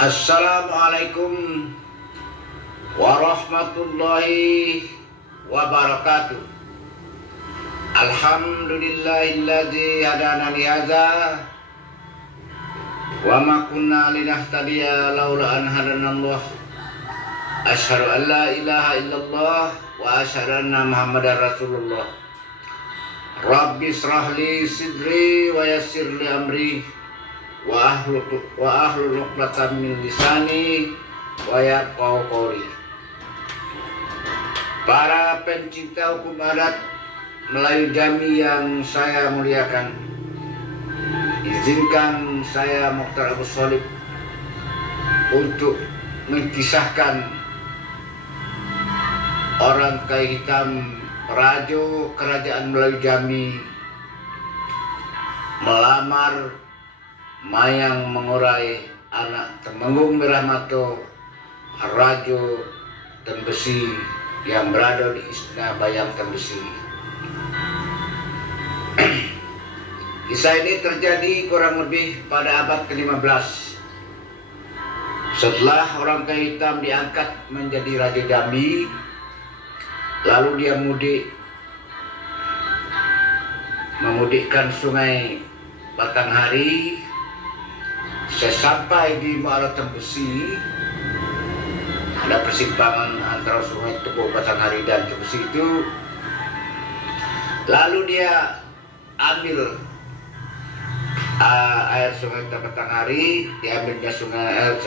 Assalamualaikum warahmatullahi wabarakatuh. Alhamdulillahilladzi hadana li hadza wa ma kunna linahtadiya laula an hadanallah. Asyhadu an la ilaha illallah wa asyhadu anna Muhammadar Rasulullah. Rabbi shrah li sidri wa yassir li amri wa ahlul 'uqdatam min lisani wa yafqahu qawli. Para pencinta hukum adat Melayu Jami yang saya muliakan, izinkan saya Mokhtar Abu Sholib untuk mengisahkan orang kai hitam Rajo Kerajaan Melayu Jami melamar Mayang Mengurai anak Temenggung Mirahmato Rajo Tembesi yang berada di Istana Bayang Tembesi. Kisah ini terjadi kurang lebih pada abad ke-15. Setelah orang kai hitam diangkat menjadi Raja Jambi, lalu dia memudikkan sungai Batanghari. Sesampai di Muara Tembesi, ada persimpangan antara sungai Tepuk Batanghari dan Tembesi itu. Lalu dia ambil air sungai Batanghari, diambilnya sungai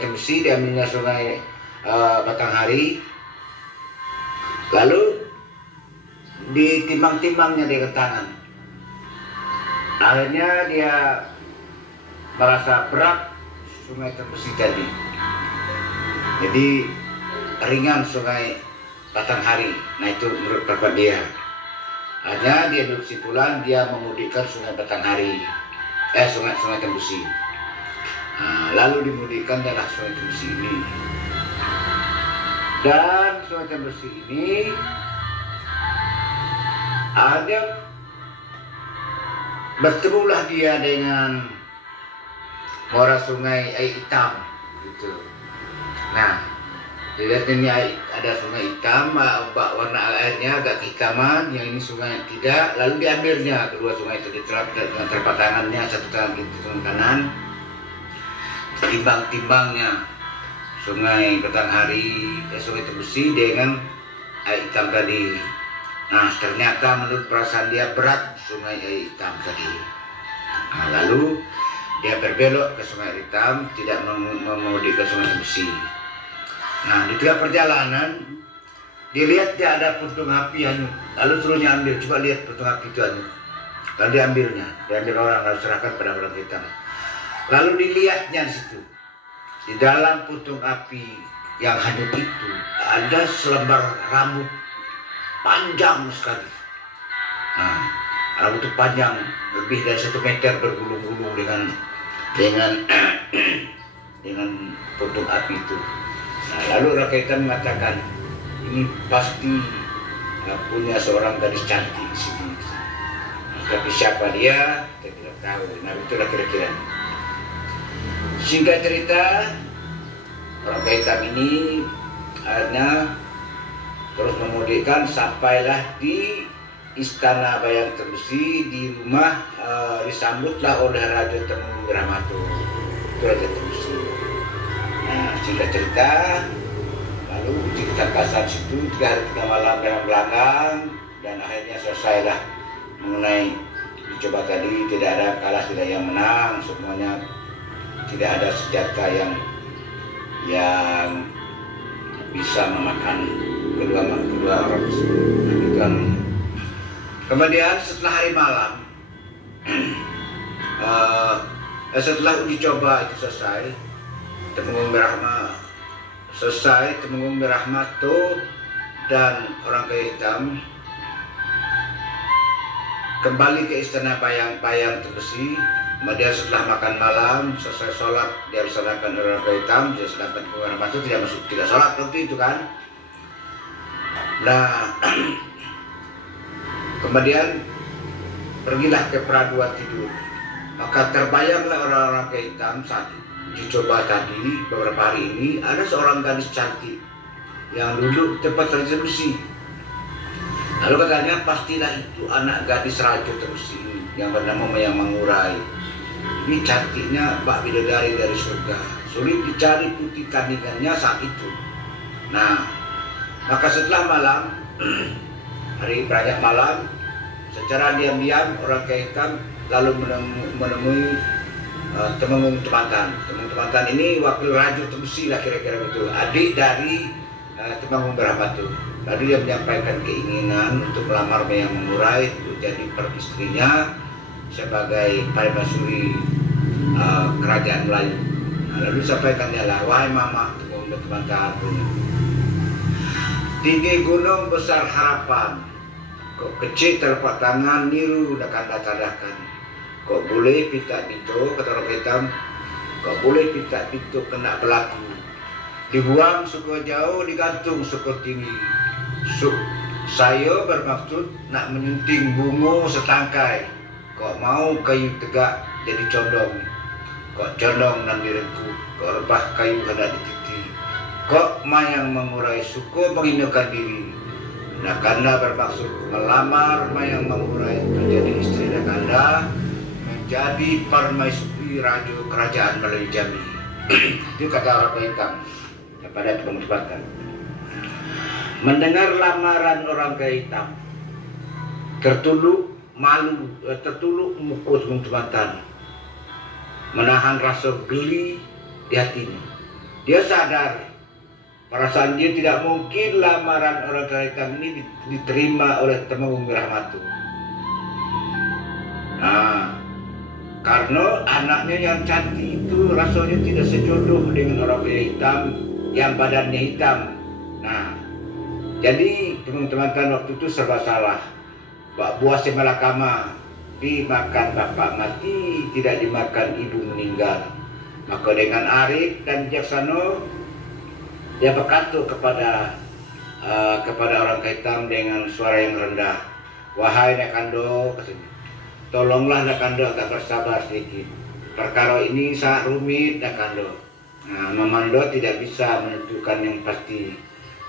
Tembesi, diambilnya sungai Batanghari. Lalu ditimbang-timbangnya dengan tangan. Akhirnya dia merasa berat sungai Tembesi tadi. Jadi ringan sungai Batanghari. Nah, itu menurut pendapat dia. Hanya dia berkesimpulan dia memudikkan sungai Batanghari, sungai Tembesi. Nah, lalu dimudikkan daerah sungai Tembesi ini. Dan sungai Tembesi ini bertemulah dia dengan muara sungai air hitam gitu. Nah, dilihat ini ada sungai hitam, warna airnya agak kehitaman, yang ini sungai tidak. Lalu diambilnya kedua sungai itu dengan telapak tangannya, satu tangan kiri, tangan kanan. Timbang-timbangnya sungai Batanghari, sungai Tembesi dengan air hitam tadi. Nah, ternyata menurut perasaan dia berat sungai air hitam tadi. Nah, lalu dia berbelok ke sungai hitam, tidak memudi ke sungai Tembesi. Nah, di tengah perjalanan dilihat dia ada puntung api hanyut. Lalu suruhnya ambil, coba lihat puntung api itu hanyut. Lalu diambil orang, lalu serahkan pada orang hitam. Lalu dilihatnya di situ, di dalam puntung api yang hanyut itu ada selembar rambut panjang sekali. Nah, rambut itu panjang lebih dari 1 meter, bergulung-gulung dengan puntung api itu. Nah, lalu rakyat mengatakan ini pasti punya seorang gadis cantik di sini. Nah, tapi siapa dia kita tidak tahu. Nah, itulah kira-kira. Singkat cerita, orang hitam ini akhirnya terus memudikkan sampailah di Istana Bayang Tembesi. Di rumah disambutlah oleh Raja Temenggung Mirahmato, itu Raja Tembesi. Nah, singkat cerita, lalu cerita kasar situ 3 hari 3 malam dalam belakang, dan akhirnya selesailah mengenai dicoba tadi. Tidak ada kalah, tidak yang menang, semuanya tidak ada senjata yang bisa memakan kedua orang tersebut. Kemudian setelah hari malam, setelah uji coba itu selesai, Temenggung Mirahmato dan orang kai hitam kembali ke Istana Bayang Tembesi. Kemudian setelah makan malam, selesai sholat, dia dilaksanakan orang kai hitam, sedangkan Temenggung Mirahmato tidak sholat waktu itu kan. Nah, kemudian pergilah ke peraduan tidur. Maka terbayanglah orang-orang kehitam saat dicoba tadi beberapa hari ini ada seorang gadis cantik yang duduk tempat Raja Besi. Lalu katanya pastilah itu anak gadis Raja Besi ini yang bernama Mayang Mangurai. Ini cantiknya Mbak Bidadari dari surga. Sulit dicari putih tandingannya saat itu. Nah, maka setelah malam, hari beranjak malam, secara diam-diam orang kehitam lalu menemui Temenggung Tematan. Temenggung Tematan ini wakil Raja Besi lah kira-kira begitu, adik dari Temenggung Berahmatu. Lalu dia menyampaikan keinginan untuk melamar Mayang Mangurai untuk jadi peristrinya sebagai permaisuri kerajaan Melayu. Nah, lalu disampaikan dia lah, wahai mama Temenggung Tematan, tinggi gunung besar harapan, kok kecil telapak tangan niru dan kanda cadahkan. Kok boleh pitak pintu, kata orang hitam, kok boleh pitak pintu kena berlaku. Dibuang suku jauh, digantung suku tinggi. Saya bermaksud nak menyunting bunga setangkai. Kok mau kayu tegak jadi condong. Kok condong dan direngku, kok rebah kayu hendak dititi. Kok Mayang Mangurai suku menghinakan diri. Nakanda bermaksud melamar Mayang Mangurai menjadi istri Nakanda, menjadi permaisuri Raja Kerajaan Melayu Jambi. Itu kata orang kehitam pada Temenggung Tematan. Mendengar lamaran orang kehitam, tertunduk malu, tertunduk muka Temenggung Tematan, menahan rasa geli di hatinya. Dia sadar perasaan dia tidak mungkin lamaran orang kehitam ini diterima oleh Temenggung Berahmatu. Nah, karena anaknya yang cantik itu rasanya tidak sejodoh dengan orang hitam yang badannya hitam. Nah, jadi Temenggung Tematan waktu itu serba salah. Pak buah semalakama, dimakan bapak mati, tidak dimakan ibu meninggal. Maka dengan arif dan bijaksana, dia berkata kepada orang kehitam dengan suara yang rendah, wahai Nakando, tolonglah Nakando agak bersabar sedikit. Perkara ini sangat rumit Nakando. Nah, Mamando tidak bisa menentukan yang pasti.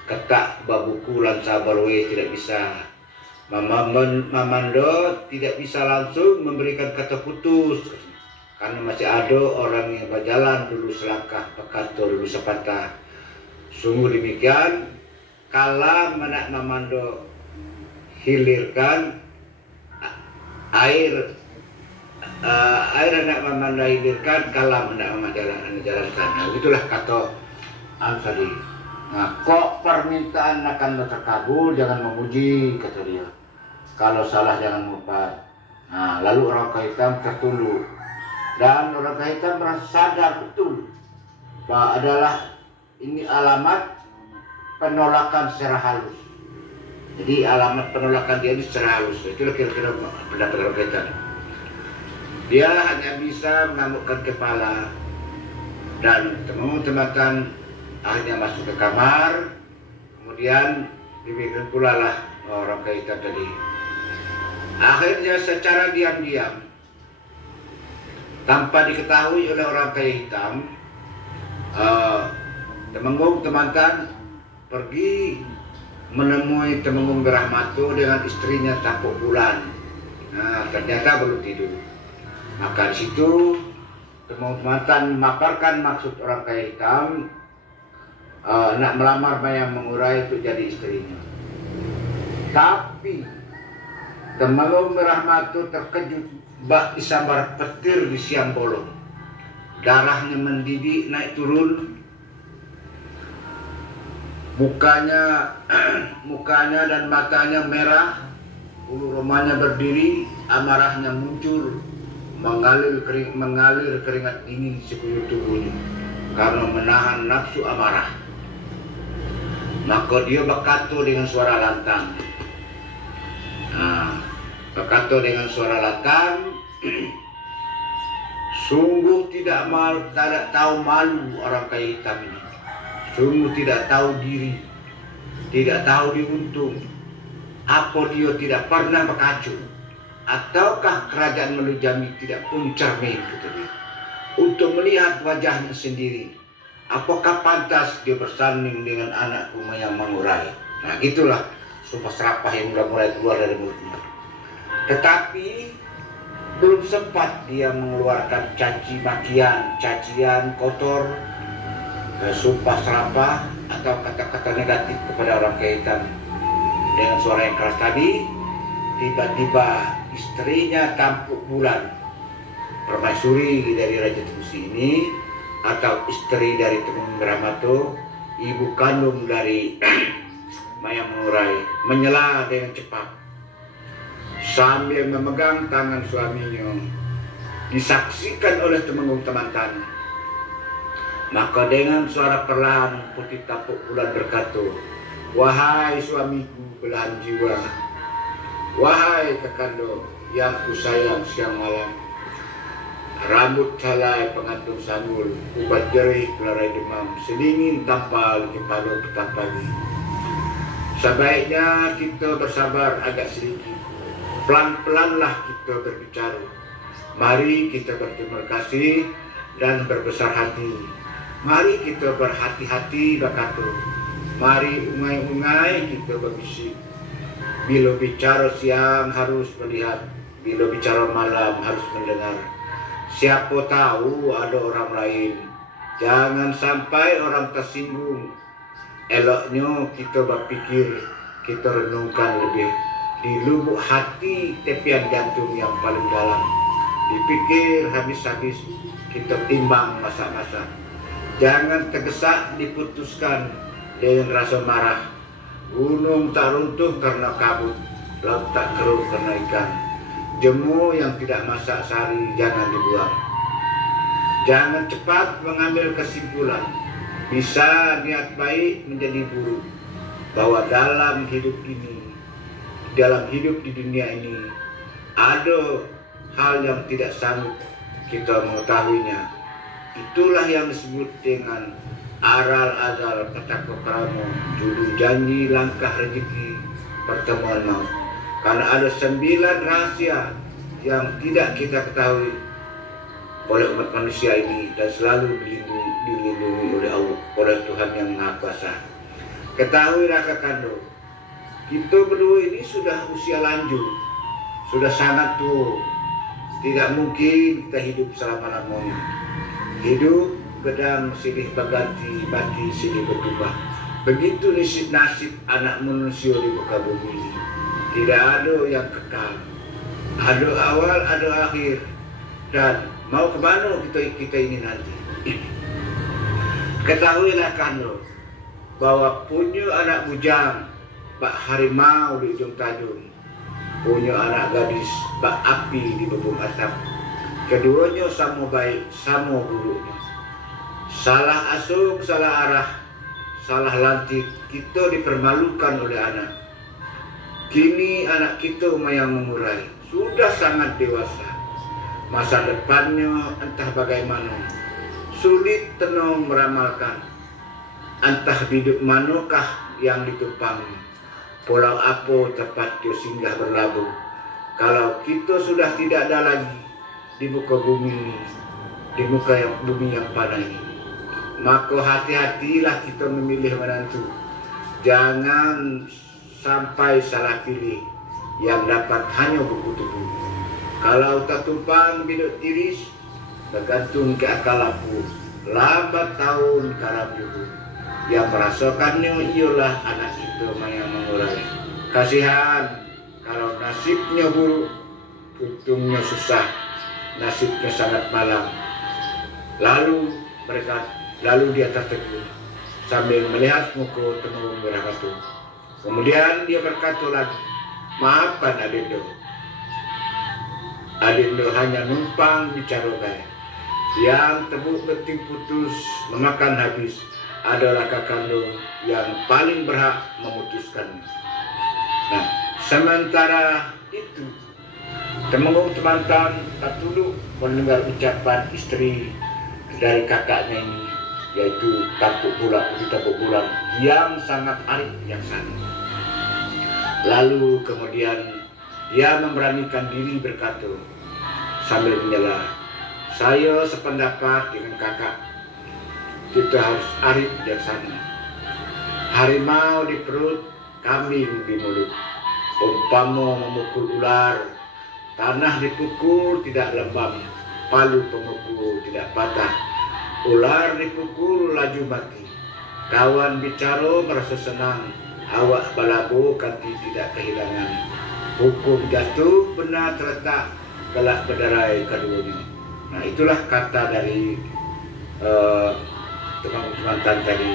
Ketak babuku lan sabarwe tidak bisa. Mamando tidak bisa langsung memberikan kata putus. Karena masih ada orang yang berjalan dulu selangkah, berkata dulu sepatah. Sungguh demikian, kala menak Mamando hilirkan air anak Mamando hilirkan, kala menak Mamando jalankan. Nah, itulah kata tadi. Nah, kok permintaan akan terkabul, jangan memuji, kata dia. Kalau salah jangan mengumpat. Nah, lalu orang kehitam tertunduk. Dan orang kehitam merasa sadar betul bahwa adalah ini alamat penolakan secara halus. Jadi alamat penolakan dia ini secara halus. Itulah kira-kira pendapat orang kehitam. Dia hanya bisa menganggukkan kepala. Dan Temenggung Tematan akhirnya masuk ke kamar. Kemudian dibikin pula lah orang kehitam tadi. Akhirnya secara diam-diam, tanpa diketahui oleh orang kehitam, Temenggung Tematan pergi menemui Temenggung Berahmatu dengan istrinya Tampuk Bulan. Nah, ternyata belum tidur. Maka di situ Temenggung Tematan memaparkan maksud orang kehitam nak melamar Mayang Mangurai untuk jadi istrinya. Tapi Temenggung Berahmatu terkejut bak disambar petir di siang bolong. Darahnya mendidih naik turun. Mukanya dan matanya merah, bulu romanya berdiri, amarahnya muncul, mengalir keringat dingin di sekujur tubuhnya karena menahan nafsu amarah. Maka dia berkata dengan suara lantang. Nah, berkata dengan suara lantang, sungguh tidak tahu malu orang kehitam ini. Sungguh tidak tahu diri, tidak tahu diuntung. Apa dia tidak pernah berkacau. Ataukah kerajaan Melujami tidak pun cermin kata dia, untuk melihat wajahnya sendiri? Apakah pantas dia bersanding dengan anakku yang mengurai? Nah gitulah sumpah serapah yang mulai keluar dari mulutnya. Tetapi belum sempat dia mengeluarkan caci makian, cacian kotor, sumpah serapah atau kata-kata negatif kepada orang kaitan dengan suara yang keras tadi, tiba-tiba istrinya Tampuk Bulan, permaisuri dari Raja Tegusi ini, atau istri dari Temenggung Brahmato, ibu kandung dari Mayang Mengurai, menyela dengan cepat sambil memegang tangan suaminya, disaksikan oleh Temenggung Temantan. Maka dengan suara perlahan Putih Tampuk Bulan berkata, "Wahai suamiku belahan jiwa, wahai Kakando yang kusayang siang malam, rambut calai pengantung sanggul, ubat jerih kelarai demam, sedingin tampal kepala petang pagi. Sebaiknya kita bersabar agak sedikit, pelan-pelanlah kita berbicara. Mari kita berterima kasih dan berbesar hati. Mari kita berhati-hati berkata. Mari ungai-ungai kita berbisik. Bila bicara siang harus melihat, bila bicara malam harus mendengar. Siapa tahu ada orang lain. Jangan sampai orang tersinggung. Eloknya kita berpikir, kita renungkan lebih di lubuk hati tepian jantung yang paling dalam. Dipikir habis-habis, kita timbang masa-masa. Jangan tergesa diputuskan dengan rasa marah. Gunung tak runtuh karena kabut, laut tak keruh karena ikan. Jemu yang tidak masak sehari jangan dibuang. Jangan cepat mengambil kesimpulan. Bisa niat baik menjadi buruk. Bahwa dalam hidup ini, dalam hidup di dunia ini, ada hal yang tidak sanggup kita mengetahuinya. Itulah yang disebut dengan aral azal petaka pramo, judul janji langkah rezeki pertemuan maut. Karena ada 9 rahasia yang tidak kita ketahui oleh umat manusia ini dan selalu dilindungi oleh Allah, oleh Tuhan yang Maha Kuasa. Ketahuilah Kakando, kita berdua ini sudah usia lanjut, sudah sangat tua. Tidak mungkin kita hidup selama-lamanya. Hidup gedang silih berganti, mati silih berubah. Begitu nasib anak manusia di muka bumi ini. Tidak ada yang kekal. Ada awal, ada akhir. Dan mau ke mana kita ini nanti? Ketahuilah Kando bahwa punya anak bujang bak harimau di ujung tajung, punya anak gadis bak api di bebung atap. Keduanya sama baik, sama buruknya. Salah asuh, salah arah, salah lantik, kita dipermalukan oleh anak. Kini anak kita yang mengurai, sudah sangat dewasa. Masa depannya entah bagaimana, sulit tenang meramalkan. Entah hidup manakah yang ditumpang, pulau apa tempat dia singgah berlabuh. Kalau kita sudah tidak ada lagi di muka bumi ini, di muka bumi yang panah ini, maka hati-hatilah kita memilih menantu. Jangan sampai salah pilih yang dapat hanya berkutu-kutu. Kalau tak tumpang biduk tiris, bergantung ke akal lampu. Lambat tahun karam juga. Yang merasakannya ialah anak kita yang mengurai. Kasihan kalau nasibnya buruk, untungnya susah. Nasibnya sangat malam. Lalu dia tertegun sambil melihat muka Temenggung Brahmato. Kemudian dia berkata lagi, "Maafkan Adindo. Adindo hanya numpang bicara gaya. Yang tebuk beting putus memakan habis adalah Kakando yang paling berhak memutuskannya." Nah, sementara itu Temenggung Temantan tak tunduk mendengar ucapan istri dari kakaknya ini, yaitu Putih Tampuk Bulan yang sangat arif yang sana. Lalu kemudian Dia memberanikan diri berkata sambil menyela, "Saya sependapat dengan kakak. Kita harus arif bijaksana. Harimau di perut, kambing di mulut. Umpama memukul ular, tanah dipukul tidak lembab, palu pemukul tidak patah. Ular dipukul laju mati. Kawan bicara merasa senang, awak balabu kanti tidak kehilangan. Hukum jatuh benar terletak, kelak berderai keduanya." Nah, itulah kata dari teman-teman tadi.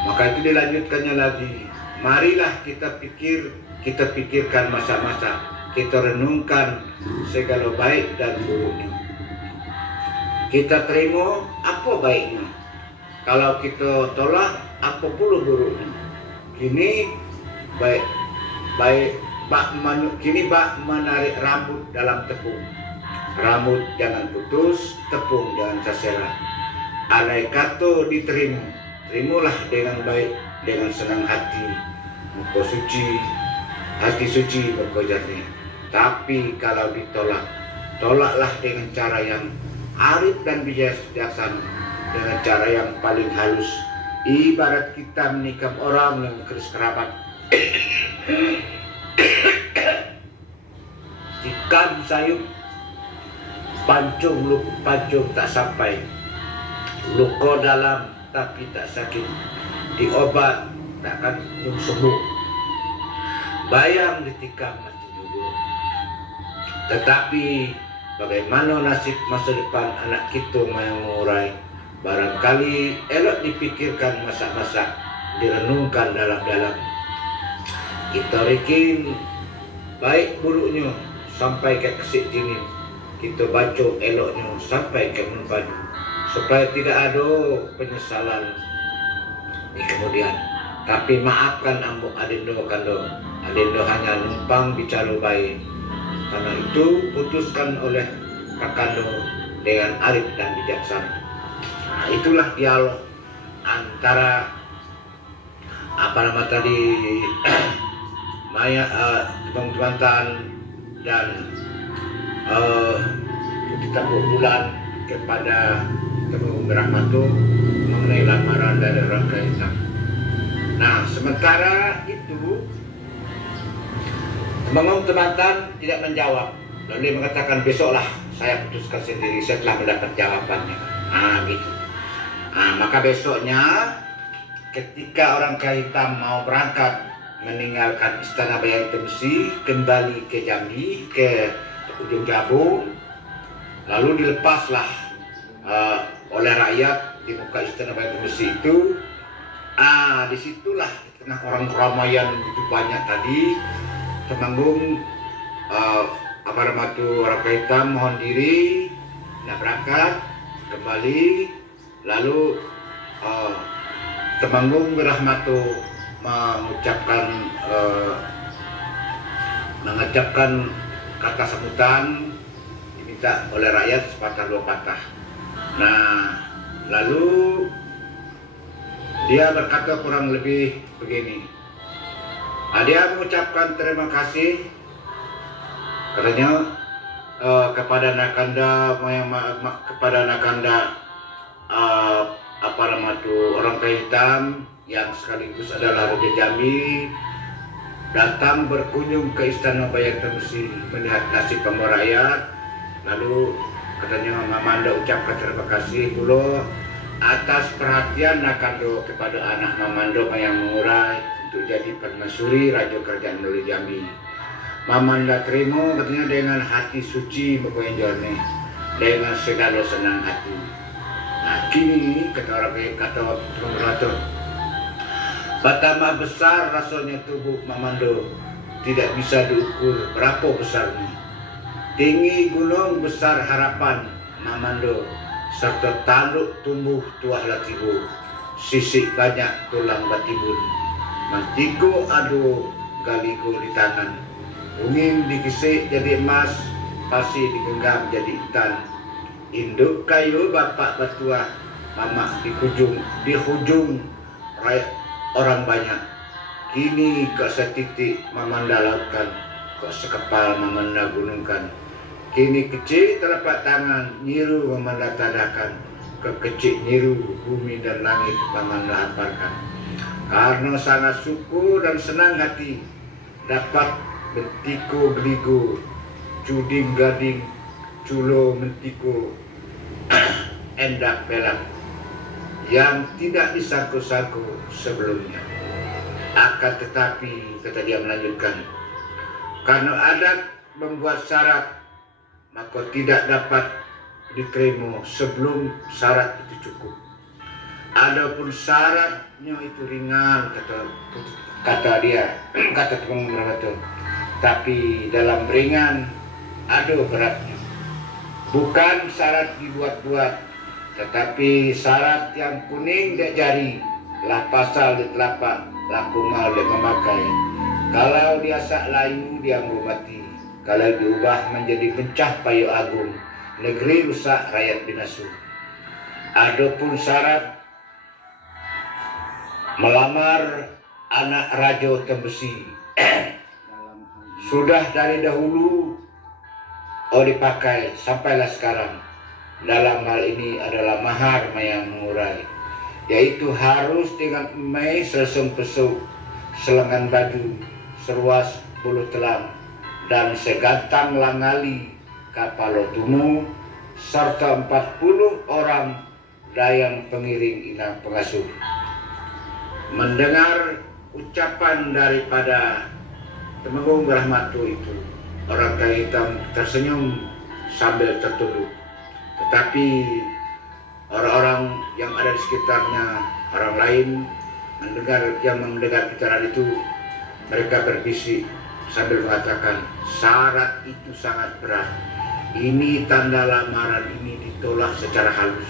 Maka itu dilanjutkannya lagi. Marilah kita pikirkan masa-masa, kita renungkan segala baik dan buruknya. Kita terima apa baiknya, kalau kita tolak apa pula buruknya. Kini kini bak menarik rambut dalam tepung. Rambut jangan putus, tepung jangan sasera. Andai kata diterima, terimalah dengan baik, dengan senang hati. Muka suci, hati suci berkojarnya. Tapi kalau ditolak, tolaklah dengan cara yang arif dan bijaksana, dengan cara yang paling halus. Ibarat kita menikam orang yang keris kerabat. Tikam sayup, pancung tak sampai. Luka dalam tapi tak sakit, diobat takkan sembuh. Bayang ditikam mati juga. Tetapi bagaimana nasib masa depan anak kita yang mengurai? Barangkali elok dipikirkan masa-masa, direnungkan dalam-dalam. Kita bikin baik buruknya sampai ke kesik dini. Kita baca eloknya sampai ke menpadu, supaya tidak ada penyesalan di kemudian. Tapi maafkan ambuk adindo kando. Adindo hanya numpang bicara baik. Karena itu putuskan oleh kakando dengan arif dan bijaksana. Nah, itulah dialog antara Maya teman-teman dan kita bulan kepada Temenggung Rahmatu mengenai lamaran dari orang Kaisang. Nah, sementara itu Temenggung Tematan tidak menjawab. Lalu dia mengatakan, besoklah saya putuskan sendiri setelah mendapat jawabannya. Nah, gitu. Nah, maka besoknya ketika orang Hitam mau berangkat meninggalkan Istana Bayang Temsi, kembali ke Jambi, ke ujung Jabu, lalu dilepaslah oleh rakyat di muka Istana Bayang Temsi itu. Disitulah di tengah orang keramaian begitu banyak tadi, Temenggung orang Hitam mohon diri, nak berangkat kembali. Lalu Temenggung Rahmatu mengucapkan kata sambutan, diminta oleh rakyat sepatah dua patah. Nah, lalu dia berkata kurang lebih begini. Dia mengucapkan terima kasih katanya kepada Nakanda, kepada Nakanda orang Hitam yang sekaligus adalah Raja Jambi, datang berkunjung ke Istana Bayang Temsi melihat nasib pembawa rakyat. Lalu katanya Mamanda ucapkan terima kasih pula atas perhatian Nakando kepada anak Mamanda yang mengurai untuk jadi permaisuri Raja Kerajaan Melayu Jambi. Mamanda terima katanya dengan hati suci berkoenjorne, dengan segala senang hati. Nah, kini kata Ratu, betapa besar rasanya tubuh Mamando, tidak bisa diukur berapa besarnya. Tinggi gunung besar harapan Mamando, serta tanduk tumbuh tuah latibu, sisik banyak tulang batibun. Mantiko adu galigo di tangan, ungin dikisik jadi emas, pasi digenggam jadi intan. Induk kayu bapak batua, mamak di hujung rakyat orang banyak. kini kok setitik memanda lautan, kok sekepal memanda gunungkan. Kini kecil telapak tangan nyiru memanda tadakan, kok kecil nyiru bumi dan langit memanda hamparkan. Karena sangat syukur dan senang hati dapat mentiko beligo, cuding gading, culo mentiko, endak pelak yang tidak disangku-sangku sebelumnya. Akan tetapi, kata dia melanjutkan, karena adat membuat syarat, maka tidak dapat diterima sebelum syarat itu cukup. Adapun syaratnya itu ringan, kata dia, kata tukang betul. Tapi dalam ringan ada beratnya. Bukan syarat dibuat-buat, tetapi syarat yang kuning dek jari, lah pasal di telapak, lah kumal dek memakai. Kalau dia sak layu, dia mati. Kalau diubah menjadi pencah payu agung, negeri rusak, rakyat binasu. Adapun syarat melamar anak Raja Tembesi sudah dari dahulu dipakai sampailah sekarang. Dalam hal ini adalah mahar yang mengurai, yaitu harus dengan emai selesung pesuk, selengan baju, seruas bulu telang, dan segantang langali kapal tumu, serta 40 orang dayang pengiring inang pengasuh. Mendengar ucapan daripada Temenggung Rahmatu itu, orang kaya hitam tersenyum sambil tertunduk. Tetapi orang-orang yang ada di sekitarnya, orang lain yang mendengar bicaraan itu, mereka berbisik sambil mengatakan, syarat itu sangat berat. Ini tanda lamaran ini ditolak secara halus.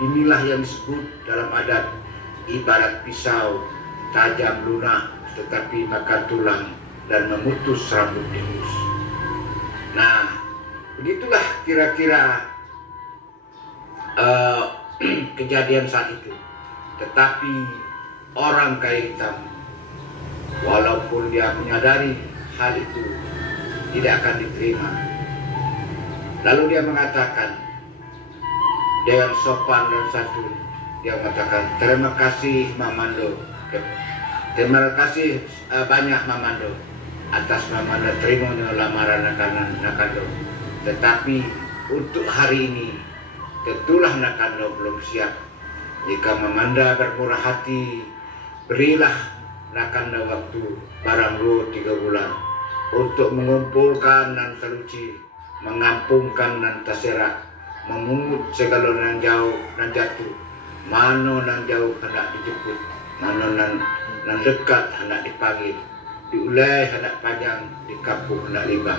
Inilah yang disebut dalam adat ibarat pisau, tajam lunak tetapi makan tulang dan memutus rambut tikus. Nah, begitulah kira-kira kejadian saat itu. Tetapi orang kaya hitam, walaupun dia menyadari hal itu tidak akan diterima, lalu dia mengatakan dengan sopan dan santun, dia mengatakan, terima kasih Mamando, terima kasih banyak Mamando atas Mamando terimanya lamaran Nakando. Tetapi untuk hari ini tentulah Nakando belum siap. Jika Mamanda bermurah hati, berilah Nakando waktu barang 3 bulan untuk mengumpulkan nan teluci, mengampungkan nan taserak, memungut segala nan jauh nan jatuh. Mano nan jauh hendak dijemput, mano nan dekat hendak dipanggil, diulai hendak panjang, di kampung hendak limbah.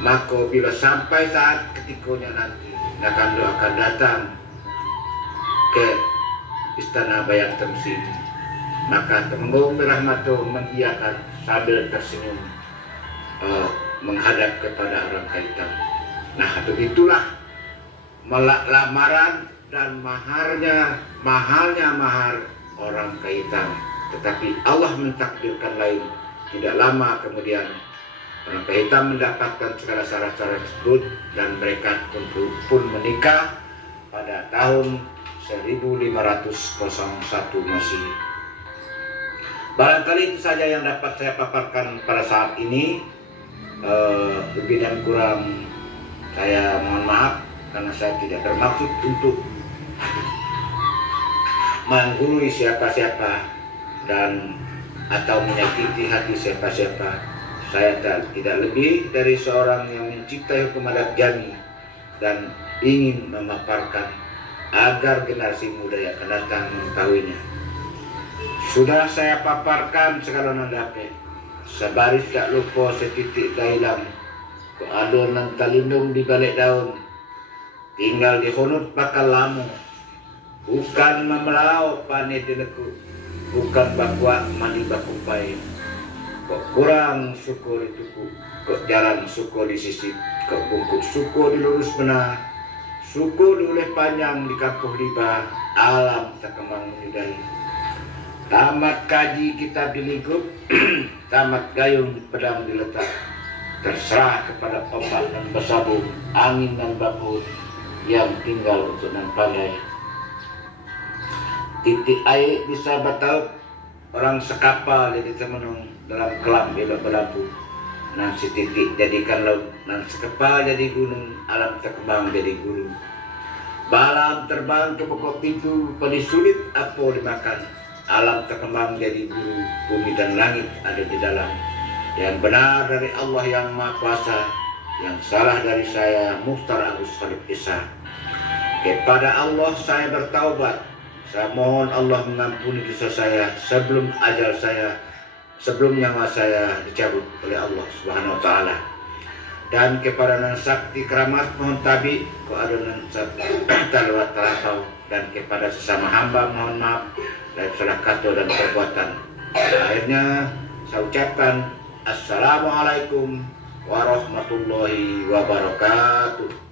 Maka bila sampai saat ketikanya nanti, Nakando akan datang ke istana Bayang Tembesi. Maka Temenggung Rahmatu mengiyakan sambil tersenyum menghadap kepada orang kaitan. Nah, begitulah lamaran dan mahalnya mahar orang kaitan. Tetapi Allah mentakdirkan lain. Tidak lama kemudian orang kaitan mendapatkan segala syarat-syarat tersebut dan mereka pun menikah pada tahun 1501 Masehi. Barangkali itu saja yang dapat saya paparkan pada saat ini. Lebih dan kurang saya mohon maaf, karena saya tidak bermaksud untuk menggurui siapa-siapa dan atau menyakiti hati siapa-siapa. Saya tidak lebih dari seorang yang menciptai hukum adat Jami dan ingin memaparkan agar generasi muda yang akan datang mengetahuinya. Sudah saya paparkan segala nandape, sebaris tak lupa setitik dailam, kok ada nang talindung di balik daun, tinggal di honut bakal lamu, bukan memelau pane deneku, bukan bakwa mandi bakupai, kok kurang syukur dituku, kok jalan syukur disisip, kok bungkuk syukur dilurus benar, syukur diuleh panjang di kampung liba, alam tak kembang menyudahi. Tamat kaji kitab dilingkup, tamat gayung pedang diletak. Terserah kepada ombak dan bersabung, angin dan babut yang tinggal untuk nampaknya. Titik air bisa batal orang sekapal jadi temenung dalam kelam bela berlampu. Nan si titik jadikan laut, nan sekepal jadi gunung, alam terkembang jadi guru. Balam terbang ke pokok pintu, pedih sulit apa dimakan. Alam terkembang jadi guru, bumi dan langit ada di dalam. Yang benar dari Allah yang Maha Kuasa, yang salah dari saya Mukhtar Agus Khalid Isa. Kepada Allah saya bertaubat. Saya mohon Allah mengampuni dosa saya sebelum ajal saya, sebelum nyawa saya dicabut oleh Allah Subhanahu wa taala. Dan kepada Nan Sakti Keramat mohon tabi kok ada Nan Sakti talawat talapau, dan kepada sesama hamba mohon maaf dari salah kata dan perbuatan. Akhirnya saya ucapkan Assalamualaikum warahmatullahi wabarakatuh.